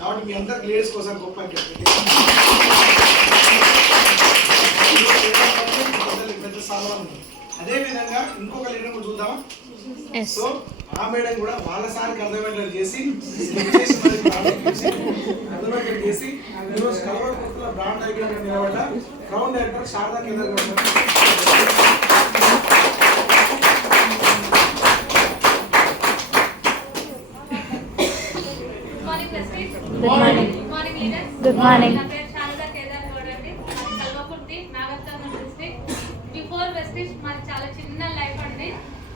కాబట్టి మీ అందరికి లేడీస్ కోసం గొప్ప పెద్ద స్థానం. అదే విధంగా ఇంకొక లీడర్ కూడా చూద్దామా. సో ఆ మేడం కూడా వాళ్ళ సార్కి అర్థమయ్యేలా చేసి అర్థమయ్యేలా చేసి ఈరోజు కలవరపత్తుల బ్రాండ్ ఐకాన్గా నిలబడ్డ క్రౌన్ డైరెక్టర్ శారదా కేంద్ర గుడ్ మార్నింగ్. బిఫోర్ వెస్టిజ్ మాది చాలా చిన్న లైఫ్ అండి.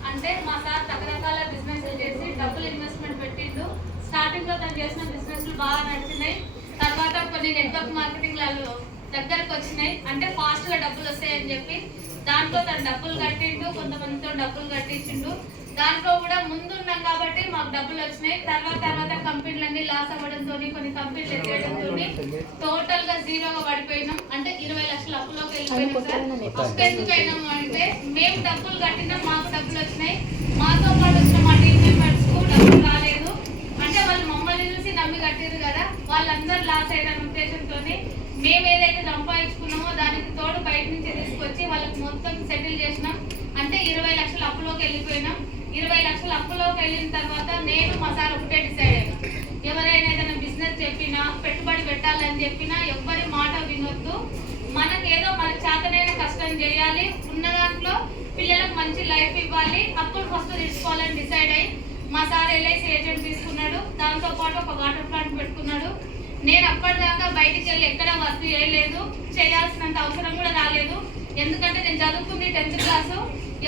అంటే మా సార్ రకరకాల బిజినెస్ చేసి డబ్బులు ఇన్వెస్ట్మెంట్ పెట్టిండు. స్టార్టింగ్ లో తను చేసిన బిజినెస్లు బాగా నడిచినాయి. తర్వాత కొన్ని నెట్వర్క్ మార్కెటింగ్ లలో దగ్గరకు వచ్చినాయి. అంటే ఫాస్ట్ గా డబ్బులు వస్తాయని చెప్పి దాంట్లో తను డబ్బులు కట్టిండు, కొంతమందితో డబ్బులు కట్టించిండు. దాంట్లో కూడా ముందున్నాం కాబట్టి మాకు డబ్బులు వచ్చినాయి. తర్వాత కంపెనీలన్నీ లాస్ అవ్వడంతో కొన్ని కంపెనీలు ఎత్తేయడంతో టోటల్ గా జీరోగా పడిపోయినాం. అంటే 20 లక్షల అప్పులోకి వెళ్ళిపోయినాం సార్. అప్పు ఎందుకు అయినాము అంటే మేము డబ్బులు కట్టినా మాకు డబ్బులు వచ్చినాయి. మాతో పాటు వచ్చిన మా టీమ్ మెంబర్స్ కు డబ్బులు రాలేదు. అంటే వాళ్ళు మమ్మల్ని చూసి నమ్మి కట్టారు కదా, వాళ్ళందరూ లాస్ అయ్యారన్న ఉద్దేశంతో మేము ఏదైతే సంపాదించుకున్నామో దానికి తోడు బయట నుంచి తీసుకొచ్చి వాళ్ళకి మొత్తం సెటిల్ చేసినాం. అంటే 20 లక్షల అప్పులోకి వెళ్ళిపోయినాం. 20 లక్షల అప్పులోకి వెళ్ళిన తర్వాత నేను మా సార్ ఒకటే డిసైడ్ అయ్యాను, ఎవరైనా ఏదైనా బిజినెస్ చెప్పినా పెట్టుబడి పెట్టాలని చెప్పినా ఎవ్వరి మాట వినొద్దు. మనకేదో మన చేతనైన కష్టం చేయాలి, ఉన్న దాంట్లో పిల్లలకు మంచి లైఫ్ ఇవ్వాలి, అప్పుడు ఫస్ట్ తీసుకోవాలని డిసైడ్ అయ్యి మా సార్ ఎల్ఐసి ఏజెంట్ తీసుకున్నాడు. దాంతో పాటు ఒక వాటర్ ప్లాంట్ పెట్టుకున్నాడు. నేను అప్పటిదాకా బయటికి వెళ్ళి ఎక్కడ వర్క్ చేయలేదు, చేయాల్సినంత అవసరం కూడా రాలేదు. ఎందుకంటే నేను చదువుకుంది 10th క్లాసు,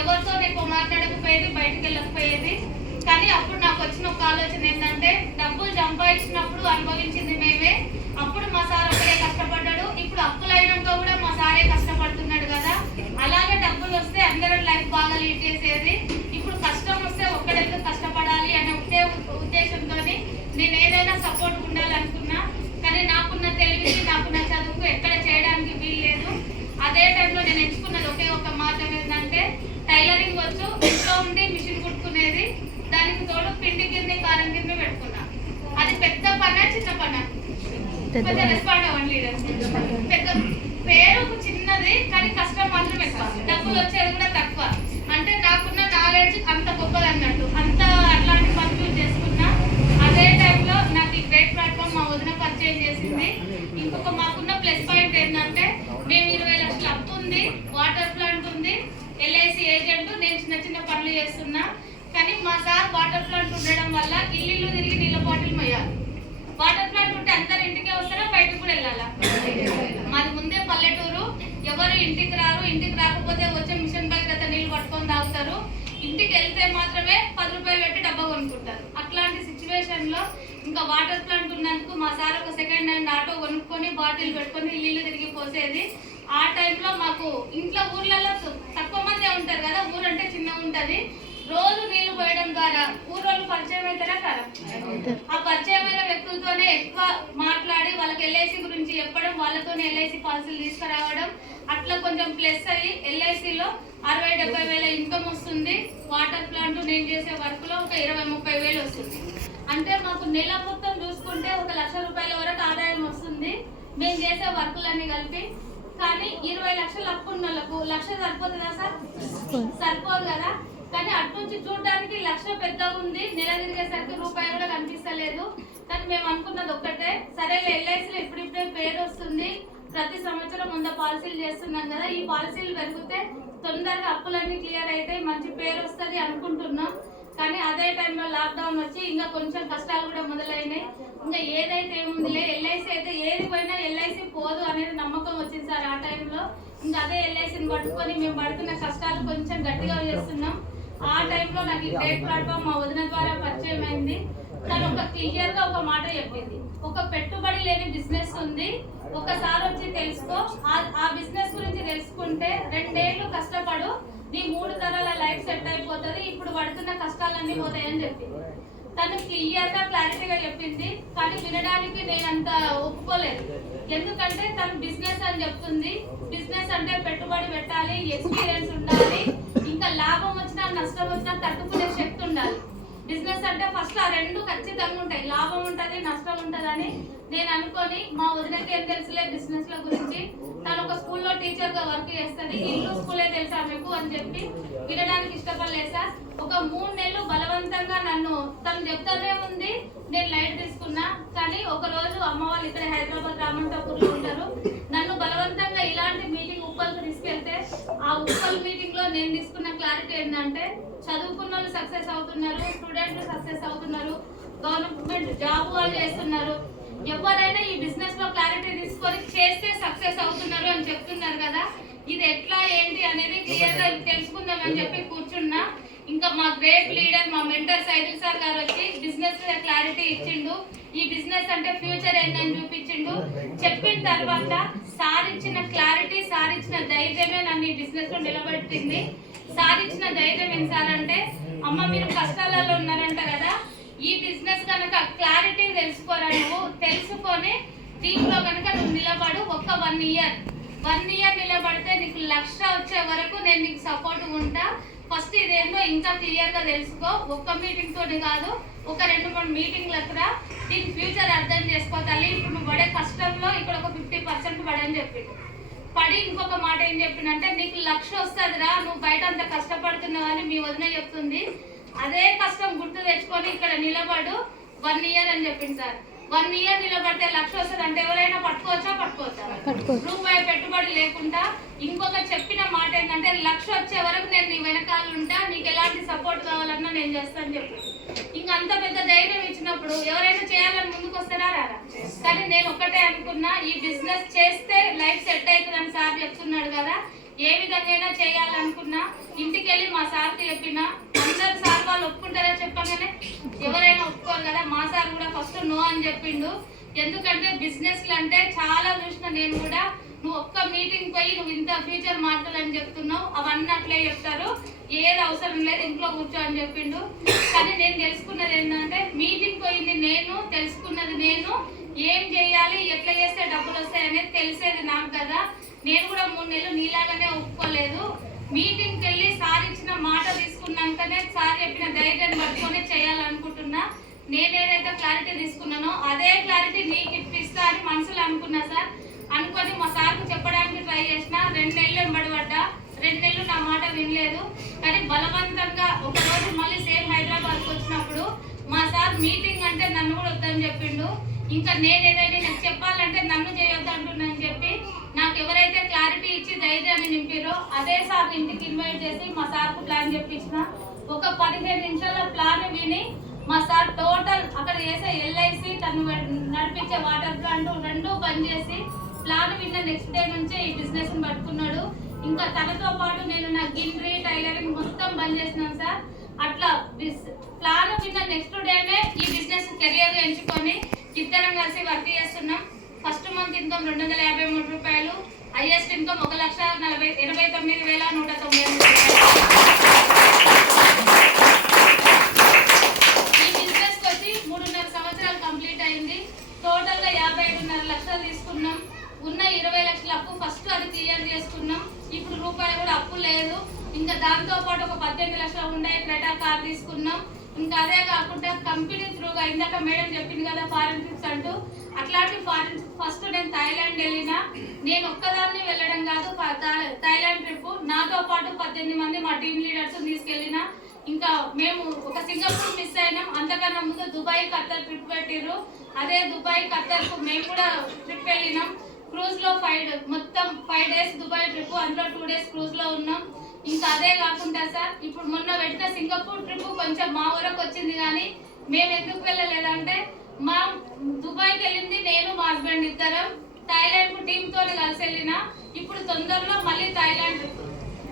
ఎవరితో ఎక్కువ మాట్లాడకపోయేది, బయటికి వెళ్ళకపోయేది. కానీ అప్పుడు నాకు వచ్చిన ఒక ఆలోచన ఏంటంటే డబ్బులు సంపాదించినప్పుడు అనుభవించింది మేమే, అప్పుడు మా సార్ ఒకటే కష్టపడ్డాడు. ఇప్పుడు అప్పులు అయినాక కూడా మా సారే కష్టపడుతున్నాడు కదా, అలాగే డబ్బులు వస్తే అందరూ లైఫ్ బాగా లీడ్ చేసేది. ఇప్పుడు కష్టం వస్తే ఒక్కడెందుకు కష్టపడాలి అనే ఉద్దేశంతో నేను ఏదైనా సపోర్ట్ ఉండాలనుకున్నా. కానీ నాకున్న తెలివికి నాకున్న చదువుకు ఎక్కడ చేయడానికి వీలు లేదు. అదే టైంలో నేను ఎంచుకున్నది ఒకే ఒక మార్గం ఏంటంటే టైలరింగ్ వచ్చు, ఇంట్లో ఉండి మిషన్ కుట్టుకునేది. దానికి తోడు పిండి గిన్నె కారం గిన్నె పెట్టుకున్నా. అది పెద్ద పనా చిన్న పనా? కొంచెం రెస్పాండ్ అవ్వండి. పెద్ద పేరు చిన్నది కానీ కష్టం మాత్రం ఎక్కువ, డబ్బులు వచ్చేది కూడా తక్కువ. అంటే నాకున్న నాలెడ్జ్ అంత గొప్పది అన్నట్టు అట్లాంటి పనులు చేసుకున్నా. అదే టైంలో నాకు ఈ గ్రేట్ ప్లాట్ఫామ్ మా వదిన పరిచయం చేసింది. ఇంకొక మాకున్న ప్లస్ పాయింట్ ఏంటంటే మేము 20 లక్షల అప్పు ఉంది, వాటర్ ప్లాంట్ ఉంది, ఎల్ఐసి ఏజెంట్, నేను చిన్న చిన్న పనులు చేస్తున్నా. కానీ మా సార్ వాటర్ ప్లాంట్ ఉండడం వల్ల ఇల్లు తిరిగి నీళ్ళ బాటిల్ మొయ్యాలి. వాటర్ ప్లాంట్ ఉంటే అందరు ఇంటికే వస్తారా, బయటకు కూడా వెళ్ళాలా? మాది ముందే పల్లెటూరు, ఎవరు ఇంటికి రారు. ఇంటికి రాకపోతే వచ్చే మిషన్ భగీరథ నీళ్ళు పట్టుకొని తాగుతారు. ఇంటికి వెళ్తే మాత్రమే 10 రూపాయలు పెట్టి డబ్బా కొనుక్కుంటారు. అట్లాంటి సిచ్యువేషన్ లో ఇంకా వాటర్ ప్లాంట్ ఉన్నందుకు మా సార్ ఒక సెకండ్ హ్యాండ్ ఆటో కొనుక్కొని బాటిల్ పెట్టుకొని ఇల్లు తిరిగి పోసేది. ఆ టైంలో మాకు ఇంట్లో ఊర్లలో తక్కువ మంది ఉంటారు కదా, ఊరంటే చిన్నగా ఉంటది. రోజు నీళ్లు పోయడం ద్వారా ఊరోళ్ళు పరిచయం అవుతారా కదా, ఆ పరిచయమైన వ్యక్తులతోనే ఎక్కువ మాట్లాడి వాళ్ళకి ఎల్ఐసి గురించి చెప్పడం, వాళ్ళతోనే ఎల్ఐసి పాలసీలు తీసుకురావడం, అట్లా కొంచెం ప్లస్ అయ్యి ఎల్ఐసిలో 60-70 వేల ఇన్కమ్ వస్తుంది. వాటర్ ప్లాంట్ నేను చేసే వర్క్ లో ఒక 20-30 వేలు వస్తుంది. అంటే మాకు నెల మొత్తం చూసుకుంటే 1 లక్ష రూపాయల వరకు ఆదాయం వస్తుంది మేము చేసే వర్కులన్నీ కలిపి. కానీ 20 లక్షలు అప్పు ఉన్న వాళ్ళకు 1 లక్ష సరిపోతుందా సార్? సరిపోదు కదా. కానీ అటు నుంచి చూడడానికి 1 లక్ష పెద్దగా ఉంది, నెల తిరిగేసరికి రూపాయి కూడా కనిపిస్తలేదు. కానీ మేము అనుకున్నది ఒక్కటే, సరే ఎల్ఐసిలో ఇప్పుడిప్పుడే పేరు వస్తుంది, ప్రతి సంవత్సరం 100 పాలసీలు చేస్తున్నాం కదా, ఈ పాలసీలు పెరిగితే తొందరగా అప్పులన్నీ క్లియర్ అయితే మంచి పేరు వస్తుంది అనుకుంటున్నాం. కానీ అదే టైంలో లాక్డౌన్ వచ్చి ఇంకా కొంచెం కష్టాలు కూడా మొదలైనాయి. ఇంకా ఏదైతే ఏముందిలే, ఎల్ఐసి అయితే ఏది పోయినా ఎల్ఐసి పోదు అనేది నమ్మకం వచ్చింది సార్ ఆ టైంలో. ఇంకా అదే ఎల్ఐసిని పట్టుకొని మేము పడుతున్న కష్టాలు కొంచెం గట్టిగా చేస్తున్నాం. ఆ టైంలో నాకు ఈ గ్రేట్ ప్లాట్ఫామ్ మా వదిన ద్వారా పరిచయం అయింది. తను ఒక క్లియర్ గా ఒక మాట చెప్పింది, ఒక పెట్టుబడి లేని బిజినెస్ ఉంది, ఒకసారి వచ్చి తెలుసుకో, ఆ బిజినెస్ గురించి తెలుసుకుంటే 2 ఏళ్ళు కష్టపడు, నీ 3 తరాల లైఫ్ సెట్ అయిపోతుంది, ఇప్పుడు పడుతున్న కష్టాలన్నీ పోతాయని చెప్పింది. తను క్లియర్ గా క్లారిటీగా చెప్పింది. కానీ వినడానికి నేనంత ఒప్పుకోలేదు. ఎందుకంటే తను బిజినెస్ అని చెప్తుంది. బిజినెస్ అంటే పెట్టుబడి పెట్టాలి, ఎక్స్పీరియన్స్ ఉండాలి, ఇంకా లాభం వచ్చినా నష్టం వచ్చినా తట్టుకునే శక్తి ఉండాలి. బిజినెస్ అంటే ఫస్ట్ ఆ రెండు ఖచ్చితంగా ఉంటాయి, లాభం ఉంటుంది నష్టం ఉంటుందని నేను అనుకొని మా వదినకి ఏం తెలుసులే బిజినెస్ ల గురించి, తను ఒక స్కూల్లో టీచర్ గా వర్క్ చేస్తుంది, ఇల్లు స్కూలే తెలుసా మీకు అని చెప్పి వినడానికి ఇష్టపడలేదు సార్. ఒక 3 నెలలు బలవంతంగా నన్ను తను చెప్తానే ఉంది, నేను లైట్ తీసుకున్నా. కానీ ఒక రోజు అమ్మ వాళ్ళు ఇక్కడ హైదరాబాద్ రామంతపూర్లో ఉంటారు, నన్ను బలవంతంగా ఇలాంటి మీటింగ్ ఉప్పల్కి తీసుకెళ్తే ఆ ఉప్పల్ మీటింగ్ లో నేను తీసుకున్న క్లారిటీ ఏంటంటే చదువుకున్న వాళ్ళు సక్సెస్ అవుతున్నారు, స్టూడెంట్లు సక్సెస్ అవుతున్నారు, గవర్నమెంట్ జాబ్ వాళ్ళు చేస్తున్నారు, ఎవరైనా ఈ బిజినెస్ లో క్లారిటీ తీసుకొని చేస్తే సక్సెస్ అవుతున్నారు అని చెప్తున్నారు కదా. ఇది ఎట్లా ఏంటి అనేది క్లియర్ గా తెలుసుకుందాం అని చెప్పి కూర్చున్నా. ఇంకా మా గ్రేట్ లీడర్ మా మెంటర్ సైదుల్ సార్ గారు వచ్చి బిజినెస్ మీద క్లారిటీ ఇచ్చిండు, ఈ బిజినెస్ అంటే ఫ్యూచర్ ఏందని చూపించిండు. చెప్పిన తర్వాత సార్ ఇచ్చిన క్లారిటీ, సార్ ఇచ్చిన ధైర్యమే నన్ను ఈ బిజినెస్ లో నిలబెట్టింది. సార్ ఇచ్చిన ధైర్యం ఏం సార్ అంటే, అమ్మ మీరు కష్టాలలో ఉన్నారంట కదా, ఈ బిజినెస్ కనుక క్లారిటీ తెలుసుకోరా, నువ్వు తెలుసుకొని దీంట్లో కనుక నువ్వు నిలబడు, ఒక 1 ఇయర్ నిలబడితే నీకు 1,00,000 వచ్చే వరకు నేను నీకు సపోర్ట్ ఉంటా. ఫస్ట్ ఇదేందో ఇంకా క్లియర్ గా తెలుసుకో, ఒక్క మీటింగ్ తోటి కాదు, ఒక 2-3 మీటింగ్లకు రా, దీని ఫ్యూచర్ అర్థం చేసుకో తల్లి. ఇప్పుడు నువ్వు పడే కష్టంలో ఇక్కడ ఒక 50% పడని చెప్పిండు. పడి ఇంకొక మాట ఏం చెప్పిందంటే, నీకు 1,00,000 వస్తుందిరా, నువ్వు బయట అంత కష్టపడుతున్నావు అని మీ వదిన చెప్తుంది, అదే కష్టం గుర్తు తెచ్చుకొని ఇక్కడ నిలబడు 1 ఇయర్ అని చెప్పింది సార్. 1 ఇయర్ నిలబడితే 1,00,000 వస్తుంది అంటే ఎవరైనా పట్టుకోవచ్చా? రూపాయి పెట్టుబడి లేకుండా. ఇంకొక చెప్పిన మాట ఏంటంటే, 1,00,000 వచ్చే వరకు నేను నీ వెనకాల ఉంటా, నీకు ఎలాంటి సపోర్ట్ కావాలన్నా నేను చేస్తాను చెప్పి ఇంకా అంత పెద్ద ధైర్యం ఇచ్చినప్పుడు ఎవరైనా చేయాలని ముందుకు వస్తారా రారా? కానీ నేను ఒక్కటే అనుకున్నా, ఈ బిజినెస్ చేస్తే లైఫ్ సెట్ అవుతుందని సార్ చెప్తున్నాడు కదా, ఏ విధంగా చేయాలనుకున్నా. ఇంటికి వెళ్ళి మా సార్కి చెప్పినా, అందరు సార్ వాళ్ళు ఒప్పుకుంటారా చెప్పగానే ఎవరైనా ఒప్పుకోరు కదా, మా సార్ కూడా ఫస్ట్ నో అని చెప్పిండు. ఎందుకంటే బిజినెస్ అంటే చాలా చూసిన నేను కూడా, నువ్వు ఒక్క మీటింగ్ పోయి నువ్వు ఇంత ఫ్యూచర్ మాట్లాడని చెప్తున్నావు, అవన్నీ అట్లే చెప్తారు, ఏది అవసరం లేదు ఇంట్లో కూర్చో అని చెప్పిండు. కానీ నేను తెలుసుకున్నది ఏంటంటే, మీటింగ్ పోయింది నేను, తెలుసుకున్నది నేను, ఏం చేయాలి ఎట్లా చేస్తే డబ్బులు వస్తాయి అనేది తెలిసేది నాకు కదా. నేను కూడా 3 నెలలు నీలాగానే ఒప్పుకోలేదు, మీటింగ్కి వెళ్ళి సార్ ఇచ్చిన మాట తీసుకున్నాకనే సార్ చెప్పిన ధైర్యాన్ని పట్టుకొని చేయాలనుకుంటున్నా. నేను ఏదైతే క్లారిటీ తీసుకున్నానో అదే క్లారిటీ నీకు ఇప్పిస్తా అని మనసులో అనుకున్నా సార్. అనుకొని మా సార్కు చెప్పడానికి ట్రై చేసిన, 2 నెలలు వెంబడిపడ్డా, 2 నెలలు నా మాట వినలేదు. కానీ బలవంతంగా ఒకరోజు మళ్ళీ సేమ్ హైదరాబాద్కి వచ్చినప్పుడు మా సార్ మీటింగ్ అంటే నన్ను కూడా వద్దని చెప్పిండు. ఇంకా నేను ఏదైనా నాకు చెప్పాలంటే నన్ను చేయొద్దు అంటున్నానని చెప్పి నాకు ఎవరైతే క్లారిటీ ఇచ్చి ధైర్యాన్ని నింపిరో అదే సార్ ఇంటికి ఇన్వైట్ చేసి మా సార్కు ప్లాన్ చెప్పించిన. ఒక 15 నిమిషాల ప్లాన్ విని మా సార్ టోటల్ అక్కడ చేసే LIC తను నడిపించే వాటర్ ప్లాంట్ 2 బంద్ చేసి ప్లాన్ విన్న నెక్స్ట్ డే నుంచే ఈ బిజినెస్ ని పట్టుకున్నాడు. ఇంకా తనతో పాటు నేను నా గిన్నె టైలరింగ్ మొత్తం బంద్ చేసినాను సార్. అట్లా ప్లాన్ విన్న నెక్స్ట్ డేనే ఈ బిజినెస్ కెరియర్ ఎంచుకొని ఇద్దరం కలిసి వర్క్ చేస్తున్నాం. ఫస్ట్ మంత్ ఇన్కమ్ 253 రూపాయలు, హైయెస్ట్ ఇన్కమ్ 1,89,198 ఈ బిజినెస్ వచ్చి 3.5 సంవత్సరాలు కంప్లీట్ అయింది. టోటల్ గా 55.5 లక్షలు తీసుకున్నాం. ఉన్న 20 లక్షల అప్పు ఫస్ట్ అది క్లియర్ చేసుకున్నాం. ఇప్పుడు రూపాయి కూడా అప్పు లేదు. ఇంకా దాంతో పాటు ఒక 18 లక్షలు ఉండే క్రెటా కార్ తీసుకున్నాం. ఇంకా అదే కాకుండా కంపెనీ త్రూగా ఇందాక మేడం చెప్పింది కదా ఫారెన్ ట్రిప్స్ అంటూ, అట్లాంటి ఫారెన్ ఫస్ట్ నేను థాయిలాండ్ వెళ్ళినా. నేను ఒక్కదాన్ని వెళ్ళడం కాదు, థాయిలాండ్ ట్రిప్ నాతో పాటు 18 మంది మా టీమ్ లీడర్స్ తీసుకెళ్ళిన. ఇంకా మేము ఒక సింగపూర్ మిస్ అయినాం, అంతకన్నా ముందు దుబాయ్ ఖత్తర్ ట్రిప్ పెట్టిర్రు. అదే దుబాయ్ ఖత్తర్కు మేము కూడా ట్రిప్ వెళ్ళినాం. క్రూజ్ లో మొత్తం 5 డేస్ దుబాయ్ ట్రిప్, అందులో 2 డేస్ క్రూజ్ లో ఉన్నాం. ఇంకా అదే కాకుండా సార్ ఇప్పుడు మొన్న పెట్టిన సింగపూర్ ట్రిప్ కొంచెం మా వరకు వచ్చింది, కానీ మేము ఎందుకు వెళ్ళలేదంటే మా దుబాయ్కి వెళ్ళింది నేను మా హస్బెండ్ ఇద్దరం, థాయిలాండ్ కు టీమ్ తోటి కలిసి వెళ్ళిన. ఇప్పుడు తొందరలో మళ్ళీ థాయిలాండ్ ట్రిప్.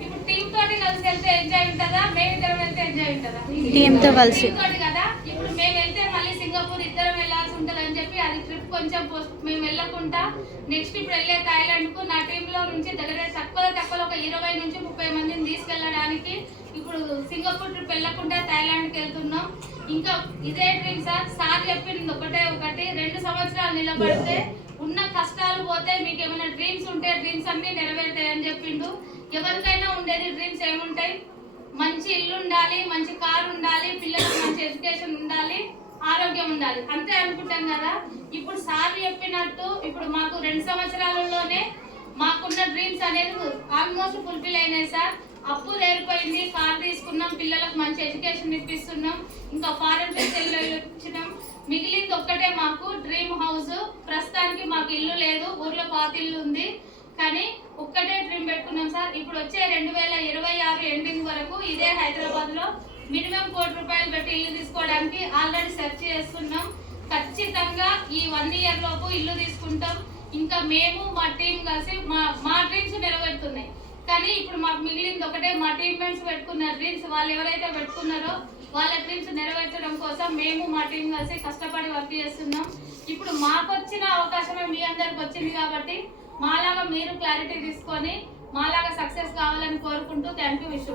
ఇప్పుడు టీమ్ తోటి కలిసి వెళ్తే ఎంజాయ్ ఉంటుందా, మేమిద్దరం వెళ్తే ఎంజాయ్ ఉంటుందా? టీమ్ తోటి కదా. ఇప్పుడు మేము వెళ్తే మళ్ళీ సింగపూర్ ఇద్దరం వెళ్ళాల్సి ఉంటుంది అని చెప్పి అది ట్రిప్ కొంచెం మేము వెళ్ళకుండా నెక్స్ట్ ఇప్పుడు వెళ్ళే థాయిలాండ్ కు నా టీమ్ లో నుంచి దగ్గర తక్కువ ఒక 20 నుంచి 30 మందిని తీసుకెళ్ళడానికి ఇప్పుడు సింగపూర్ ట్రిప్ వెళ్ళకుండా థాయిలాండ్కి వెళ్తున్నాం. ఇంకా ఇదే డ్రీమ్ సార్ చెప్పింది ఒకటి 2 సంవత్సరాలు నిలబడితే ఉన్న కష్టాలు పోతే, మీకు ఏమైనా డ్రీమ్స్ ఉంటే డ్రీమ్స్ అన్ని నెరవేరుతాయి అని చెప్పిండు. ఎవరికైనా ఉండేది డ్రీమ్స్ ఏముంటాయి, మంచి ఇల్లు ఉండాలి, మంచి కారు ఉండాలి, పిల్లలకు మంచి ఎడ్యుకేషన్ ఉండాలి, ఆరోగ్యం ఉండాలి, అంతే అనుకుంటాం కదా. ఇప్పుడు సార్ చెప్పినట్టు ఇప్పుడు మాకు 2 సంవత్సరాలలోనే మాకున్న డ్రీమ్స్ అనేది ఆల్మోస్ట్ ఫుల్ఫిల్ అయినాయి సార్. అప్పు తీరిపోయింది, కార్ తీసుకున్నాం, పిల్లలకు మంచి ఎడ్యుకేషన్ ఇప్పిస్తున్నాం, ఇంకా ఫారెన్ ఇచ్చినాం. మిగిలింది ఒక్కటే మాకు డ్రీమ్ హౌస్. ప్రస్తుతానికి మాకు ఇల్లు లేదు, ఊర్లో పాత ఇల్లు ఉంది, కానీ ఒక్కటే డ్రీమ్ పెట్టుకున్నాం సార్. ఇప్పుడు వచ్చే 2026 ఎండింగ్ వరకు ఇదే హైదరాబాద్ లో మినిమం ₹1,00,00,000 పెట్టి ఇల్లు తీసుకోవడానికి ఆల్రెడీ సెర్చ్ చేస్తున్నాం. ఖచ్చితంగా ఈ 1 ఇయర్ లోపు ఇల్లు తీసుకుంటాం. ఇంకా మేము మా టీం కలిసి మా డ్రీమ్స్ నెరవేరుతున్నాయి. కానీ ఇప్పుడు మాకు మిగిలింది ఒకటే, మా టీం మెంట్స్ పెట్టుకున్న డ్రీమ్స్, వాళ్ళు ఎవరైతే పెట్టుకున్నారో వాళ్ళ డ్రీమ్స్ నెరవేర్చడం కోసం మేము మా టీం కలిసి కష్టపడి వర్క్ చేస్తున్నాం. ఇప్పుడు మాకు వచ్చిన అవకాశమే మీ అందరికి వచ్చింది కాబట్టి మాలాగా మీరు క్లారిటీ తీసుకొని మాలాగా సక్సెస్ కావాలని కోరుకుంటూ థ్యాంక్ యూ. విష్